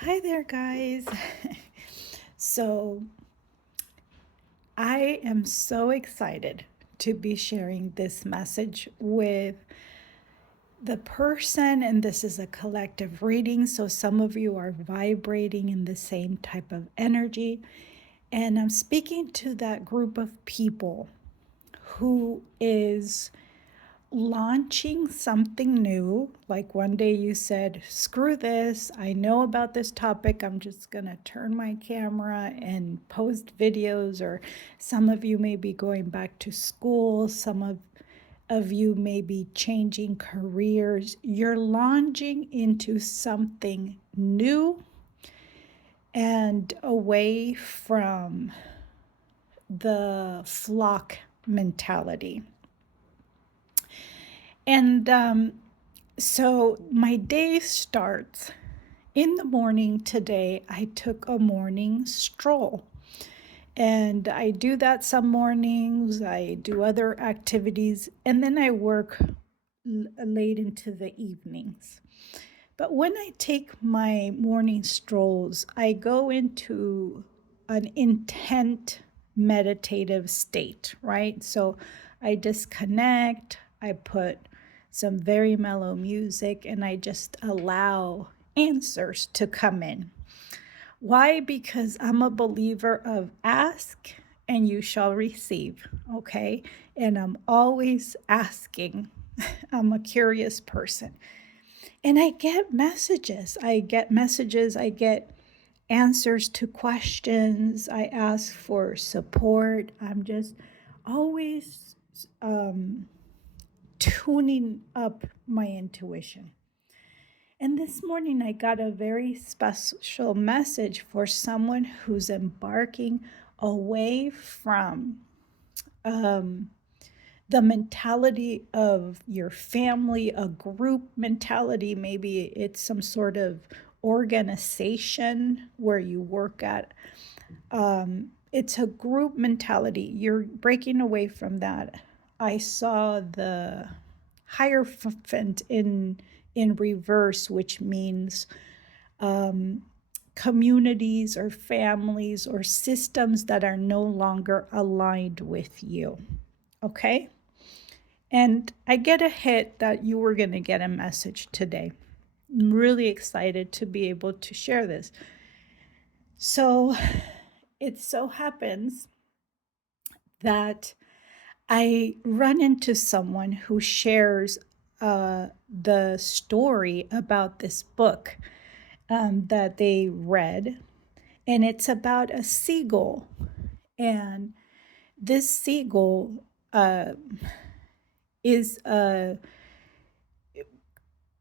Hi there, guys. So, I am so excited to be sharing this message with the person, and this is a collective reading. So, some of you are vibrating in the same type of energy. And I'm speaking to that group of people who is launching something new. Like one day you said, screw this, I know about this topic, I'm just going to turn my camera and post videos. Or some of you may be going back to school, some of you may be changing careers. You're launching into something new and away from the flock mentality. And so my day starts in the morning. Today, I took a morning stroll. And I do that some mornings, I do other activities, and then I work late into the evenings. But when I take my morning strolls, I go into an intent meditative state, right? So I disconnect, I put some very mellow music, and I just allow answers to come in. Why? Because I'm a believer of ask and you shall receive, okay? And I'm always asking. I'm a curious person. And I get messages. I get answers to questions. I ask for support. I'm just always tuning up my intuition. And this morning, I got a very special message for someone who's embarking away from um, the mentality of your family, a group mentality. Maybe it's some sort of organization where you work at. It's a group mentality. You're breaking away from that. I saw the Hierophant in reverse, which means um, communities or families or systems that are no longer aligned with you. Okay? And I get a hit that you were going to get a message today. I'm really excited to be able to share this. So it so happens that I run into someone who shares the story about this book that they read, and it's about a seagull. And this seagull is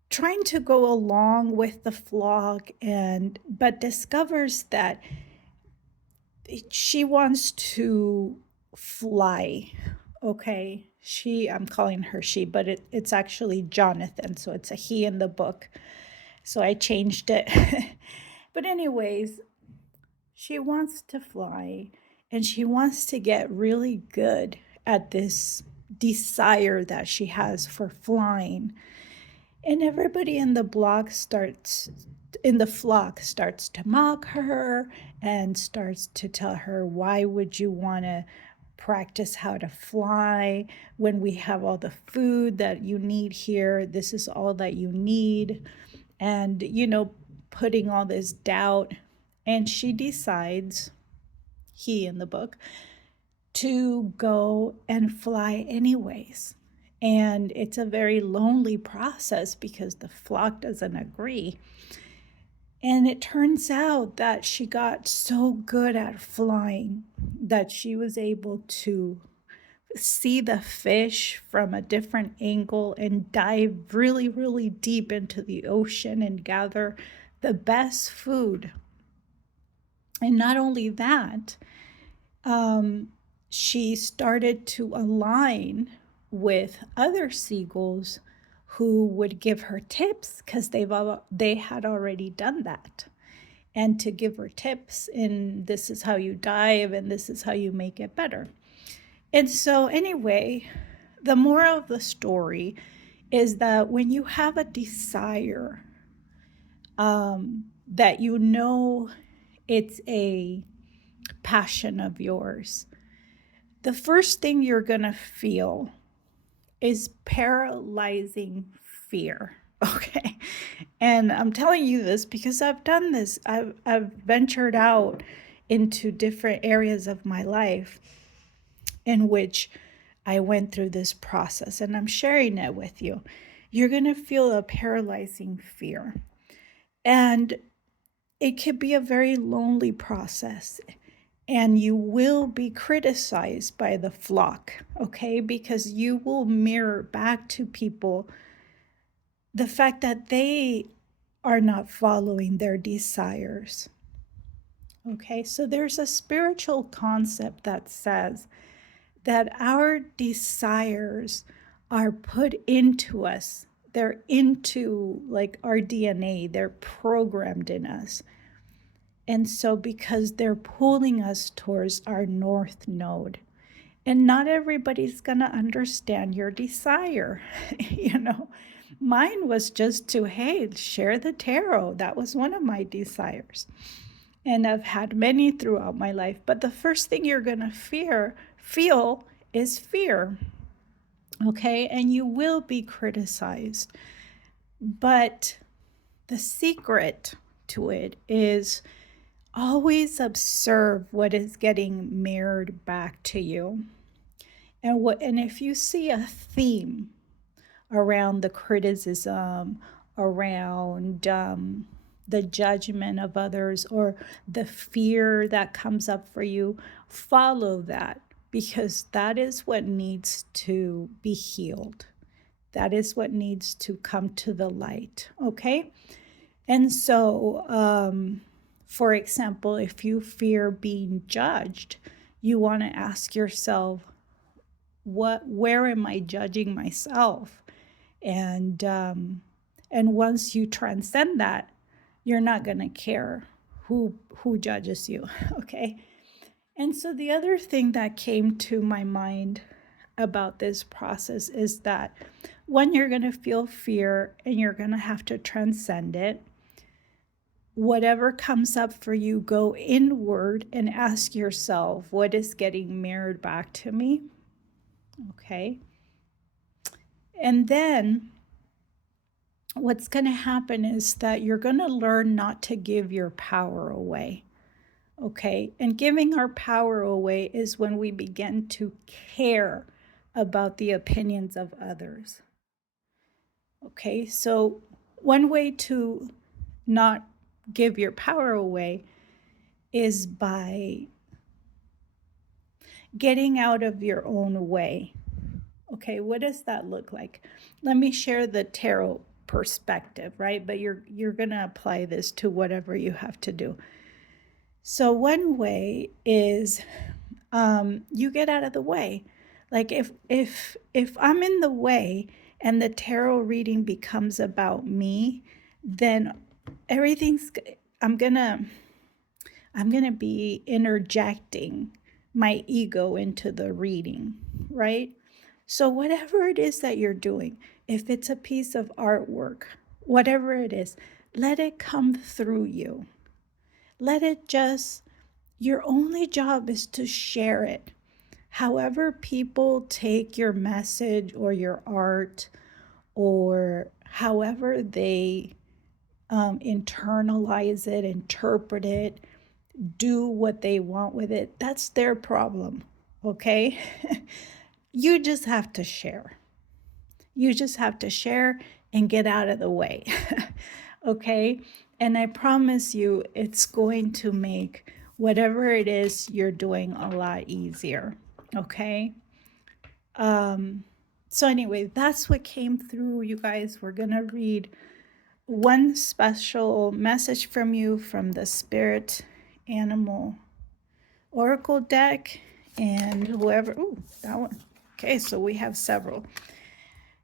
trying to go along with the flock, and but discovers that she wants to fly. Okay, I'm calling her she, but it's actually Jonathan, so it's a he in the book, so I changed it. But anyways, she wants to fly, and she wants to get really good at this desire that she has for flying. And everybody in the flock starts to mock her and starts to tell her, why would you want to practice how to fly when we have all the food that you need here? This is all that you need. And, putting all this doubt. And she decides, he in the book, to go and fly anyways. And it's a very lonely process because the flock doesn't agree. And it turns out that she got so good at flying that she was able to see the fish from a different angle and dive really, really deep into the ocean and gather the best food. And not only that, um, she started to align with other seagulls who would give her tips because they had already done that, and to give her tips in this is how you dive and this is how you make it better. And so anyway, the moral of the story is that when you have a desire that you know it's a passion of yours, the first thing you're going to feel is paralyzing fear. Okay. And I'm telling you this because I've done this. I've ventured out into different areas of my life in which I went through this process, and I'm sharing it with you. You're going to feel a paralyzing fear. And it could be a very lonely process. And you will be criticized by the flock, okay? Because you will mirror back to people the fact that they are not following their desires. Okay, so there's a spiritual concept that says that our desires are put into us. They're into like our DNA, they're programmed in us. And so, because they're pulling us towards our north node, and not everybody's going to understand your desire. Mine was just to, hey, share the tarot. That was one of my desires. And I've had many throughout my life. But the first thing you're going to feel is fear. Okay. And you will be criticized. But the secret to it is always observe what is getting mirrored back to you. And if you see a theme around the criticism, around the judgment of others, or the fear that comes up for you, follow that, because that is what needs to be healed. That is what needs to come to the light, okay? And so, for example, if you fear being judged, you want to ask yourself, where am I judging myself? And once you transcend that, you're not going to care who judges you. Okay. And so the other thing that came to my mind about this process is that when you're going to feel fear and you're going to have to transcend it, whatever comes up for you, go inward and ask yourself, what is getting mirrored back to me? Okay. And then what's going to happen is that you're going to learn not to give your power away. Okay. And giving our power away is when we begin to care about the opinions of others. Okay. So one way to not give your power away is by getting out of your own way. Okay, what does that look like? Let me share the tarot perspective, right? But you're going to apply this to whatever you have to do. So one way is you get out of the way. Like if I'm in the way and the tarot reading becomes about me, then I'm going to be interjecting my ego into the reading, right? So whatever it is that you're doing, if it's a piece of artwork, whatever it is, let it come through you. Let it your only job is to share it. However people take your message or your art, or however they internalize it, interpret it, do what they want with it, that's their problem, okay? You just have to share. You just have to share and get out of the way. Okay? And I promise you, it's going to make whatever it is you're doing a lot easier. Okay? So anyway, that's what came through, you guys. We're going to read one special message from you from the Spirit Animal Oracle deck, and whoever, that one. Okay, so we have several.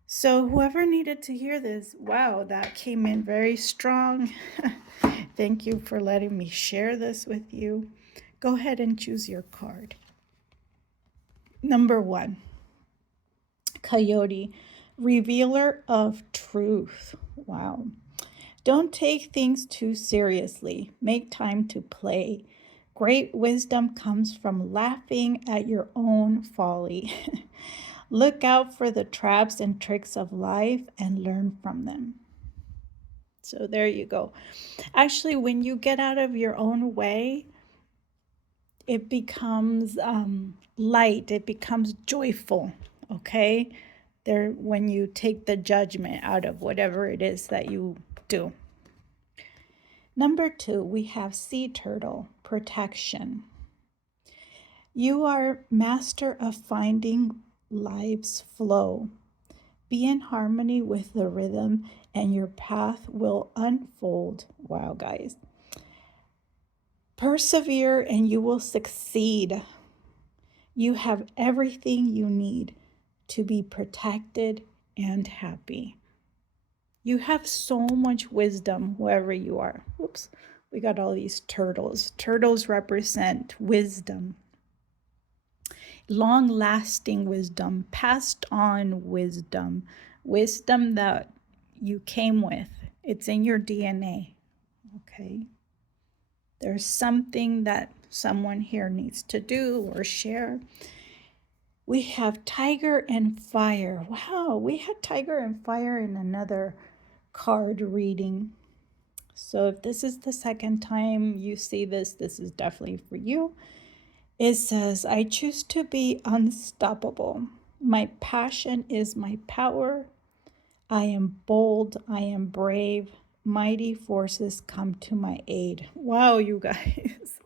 So whoever needed to hear this, wow, that came in very strong. Thank you for letting me share this with you. Go ahead and choose your card. Number 1, Coyote, Revealer of Truth. Wow. Don't take things too seriously. Make time to play. Great wisdom comes from laughing at your own folly. Look out for the traps and tricks of life and learn from them. So there you go. Actually, when you get out of your own way, it becomes light, it becomes joyful, okay? There, when you take the judgment out of whatever it is that you do. Number 2, we have sea turtle, protection. You are master of finding life's flow. Be in harmony with the rhythm and your path will unfold. Wow, guys. Persevere and you will succeed. You have everything you need to be protected and happy. You have so much wisdom wherever you are. Oops, we got all these turtles. Turtles represent wisdom, long-lasting wisdom, passed on wisdom, wisdom that you came with. It's in your DNA, okay? There's something that someone here needs to do or share. We have tiger and fire. Wow, we had tiger and fire in another card reading. So if this is the second time you see this, this is definitely for you. It says, I choose to be unstoppable. My passion is my power. I am bold. I am brave. Mighty forces come to my aid. Wow, you guys.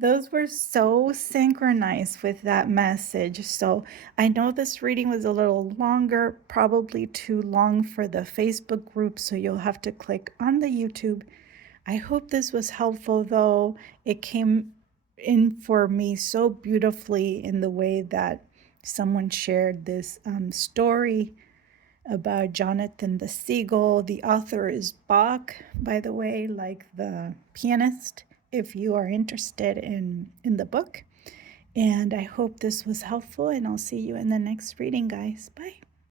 Those were so synchronized with that message. So I know this reading was a little longer, probably too long for the Facebook group, so you'll have to click on the YouTube. I hope this was helpful, though. It came in for me so beautifully in the way that someone shared this story about Jonathan the Seagull. The author is Bach, by the way, like the pianist, if you are interested in the book. And I hope this was helpful, and I'll see you in the next reading, guys. Bye.